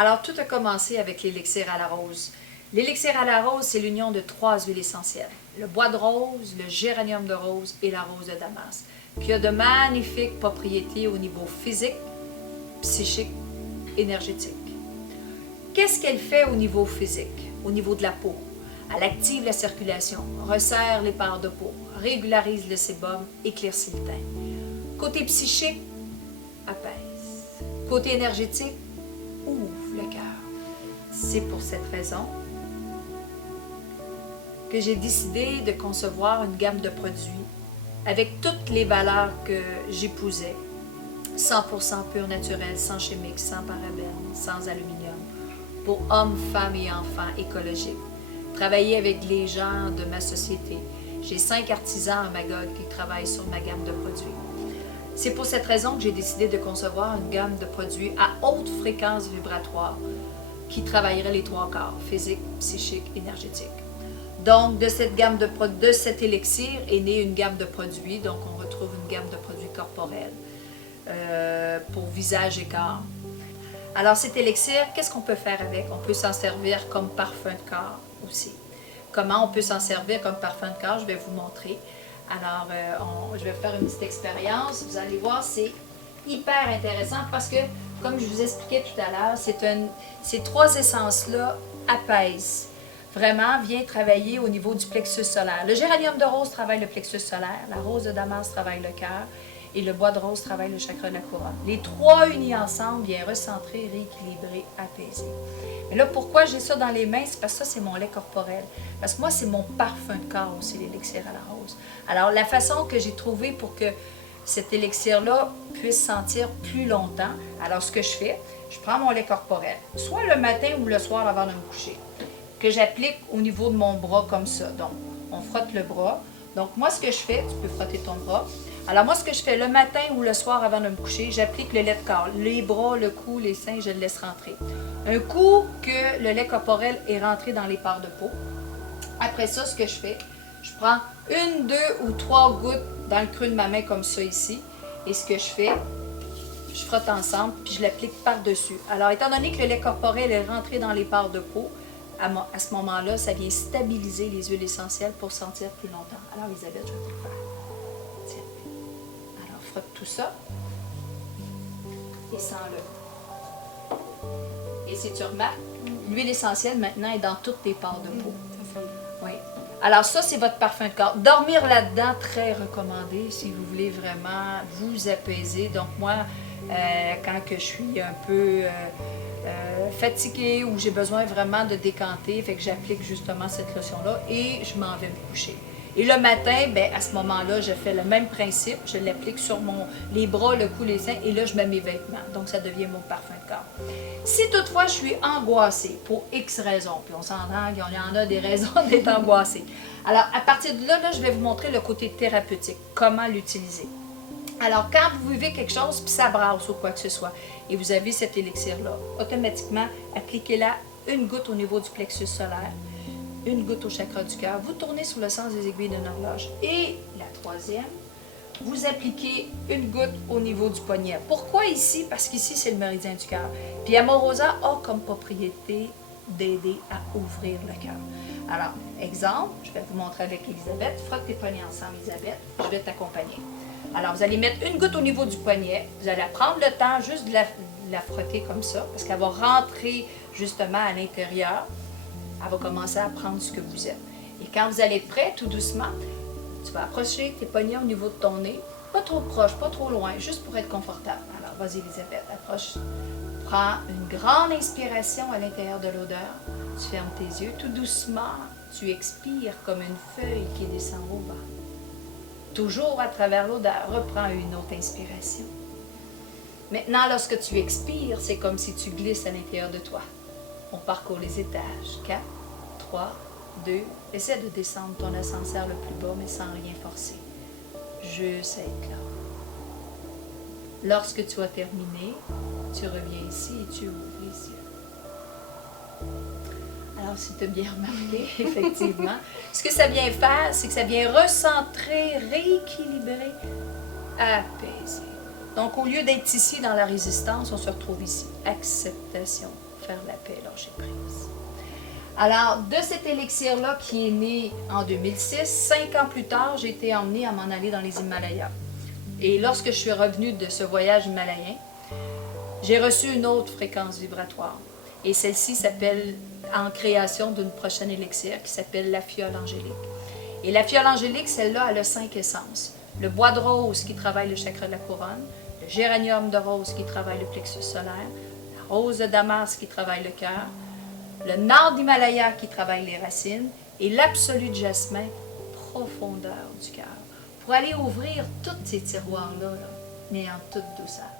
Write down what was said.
Alors, tout a commencé avec l'élixir à la rose. L'élixir à la rose, c'est l'union de 3 huiles essentielles. Le bois de rose, le géranium de rose et la rose de Damas, qui a de magnifiques propriétés au niveau physique, psychique, énergétique. Qu'est-ce qu'elle fait au niveau physique, au niveau de la peau? Elle active la circulation, resserre les pores de peau, régularise le sébum, éclaircit le teint. Côté psychique, apaise. Côté énergétique, ouvre le cœur. C'est pour cette raison que j'ai décidé de concevoir une gamme de produits avec toutes les valeurs que j'épousais. 100% pur naturel, sans chimiques, sans parabènes, sans aluminium, pour hommes, femmes et enfants écologiques. Travailler avec les gens de ma société. J'ai 5 artisans à Magog qui travaillent sur ma gamme de produits. C'est pour cette raison que j'ai décidé de concevoir une gamme de produits à haute fréquence vibratoire qui travaillerait les 3 corps, physique, psychique, énergétique. Donc, de cette gamme de cet élixir est née une gamme de produits. Donc, on retrouve une gamme de produits corporels pour visage et corps. Alors, cet élixir, qu'est-ce qu'on peut faire avec? On peut s'en servir comme parfum de corps aussi. Comment on peut s'en servir comme parfum de corps? Je vais vous montrer. Alors, je vais faire une petite expérience. Vous allez voir, c'est hyper intéressant parce que, comme je vous expliquais tout à l'heure, ces 3 essences-là apaisent. Vraiment, vient travailler au niveau du plexus solaire. Le géranium de rose travaille le plexus solaire, la rose de Damas travaille le cœur et le bois de rose travaille le chakra de la couronne. Les 3 unis ensemble viennent recentrer, rééquilibrer, apaiser. Mais là, pourquoi j'ai ça dans les mains? C'est parce que ça, c'est mon lait corporel. Parce que moi, c'est mon parfum de corps aussi, l'élixir à la rose. Alors, la façon que j'ai trouvée pour que cet élixir-là puisse sentir plus longtemps, alors ce que je fais, je prends mon lait corporel, soit le matin ou le soir avant de me coucher, que j'applique au niveau de mon bras comme ça. Donc, on frotte le bras. Donc, moi, ce que je fais, tu peux frotter ton bras. Alors, moi, ce que je fais le matin ou le soir avant de me coucher, j'applique le lait de corps. Les bras, le cou, les seins, je le laisse rentrer. Un coup que le lait corporel est rentré dans les pores de peau, après ça, ce que je fais, je prends 1, 2 ou 3 gouttes dans le creux de ma main comme ça ici. Et ce que je fais, je frotte ensemble, puis je l'applique par-dessus. Alors, étant donné que le lait corporel est rentré dans les pores de peau, à ce moment-là, ça vient stabiliser les huiles essentielles pour sentir plus longtemps. Alors, Elisabeth, je vais te le faire. Tiens. Alors, frotte tout ça et sens-le. Et si tu remarques, l'huile essentielle maintenant est dans toutes tes pores de peau. Oui. Alors, ça, c'est votre parfum de corps. Dormir là-dedans, très recommandé si vous voulez vraiment vous apaiser. Donc, moi, quand que je suis un peu fatiguée ou j'ai besoin vraiment de décanter, fait que j'applique justement cette lotion-là et je m'en vais me coucher. Et le matin, ben, à ce moment-là, je fais le même principe. Je l'applique sur les bras, le cou, les seins et là, je mets mes vêtements. Donc, ça devient mon parfum de corps. Si toutefois, je suis angoissée pour X raisons, puis on s'entend qu'il y en a des raisons d'être angoissée. Alors, à partir de là, je vais vous montrer le côté thérapeutique, comment l'utiliser. Alors, quand vous vivez quelque chose, puis ça brasse ou quoi que ce soit, et vous avez cet élixir-là, automatiquement, appliquez-la 1 goutte au niveau du plexus solaire, 1 goutte au chakra du cœur. Vous tournez sur le sens des aiguilles d'une horloge. Et la 3e, vous appliquez 1 goutte au niveau du poignet. Pourquoi ici? Parce qu'ici, c'est le méridien du cœur. Puis Amorosa a comme propriété d'aider à ouvrir le cœur. Alors, exemple, je vais vous montrer avec Elisabeth. Frotte tes poignets ensemble, Elisabeth. Je vais t'accompagner. Alors, vous allez mettre 1 goutte au niveau du poignet. Vous allez prendre le temps juste de la frotter comme ça, parce qu'elle va rentrer justement à l'intérieur. Elle va commencer à prendre ce que vous êtes. Et quand vous allez être prêt, tout doucement, tu vas approcher tes poignets au niveau de ton nez. Pas trop proche, pas trop loin, juste pour être confortable. Alors, vas-y, Elisabeth, approche. Prends une grande inspiration à l'intérieur de l'odeur. Tu fermes tes yeux. Tout doucement, tu expires comme une feuille qui descend au bas. Toujours à travers l'odeur, reprends une autre inspiration. Maintenant, lorsque tu expires, c'est comme si tu glisses à l'intérieur de toi. On parcourt les étages. 4, 3, 2. Essaie de descendre ton ascenseur le plus bas, mais sans rien forcer. Juste être là. Lorsque tu as terminé, tu reviens ici et tu ouvres les yeux. Alors, si tu as bien remarqué, effectivement, ce que ça vient faire, c'est que ça vient recentrer, rééquilibrer, apaiser. Donc, au lieu d'être ici dans la résistance, on se retrouve ici. Acceptation, faire la paix, lâcher prise. Alors, de cet élixir-là qui est né en 2006, 5 ans plus tard, j'ai été emmenée à m'en aller dans les Himalayas. Et lorsque je suis revenue de ce voyage himalayen, j'ai reçu une autre fréquence vibratoire. Et celle-ci s'appelle, en création d'une prochaine élixir, qui s'appelle la fiole angélique. Et la fiole angélique, celle-là, elle a 5 essences. Le bois de rose qui travaille le chakra de la couronne, le géranium de rose qui travaille le plexus solaire, la rose de Damas qui travaille le cœur, le nard d'Himalaya qui travaille les racines et l'absolu de jasmin, profondeur du cœur, pour aller ouvrir tous ces tiroirs-là, mais en toute douceur.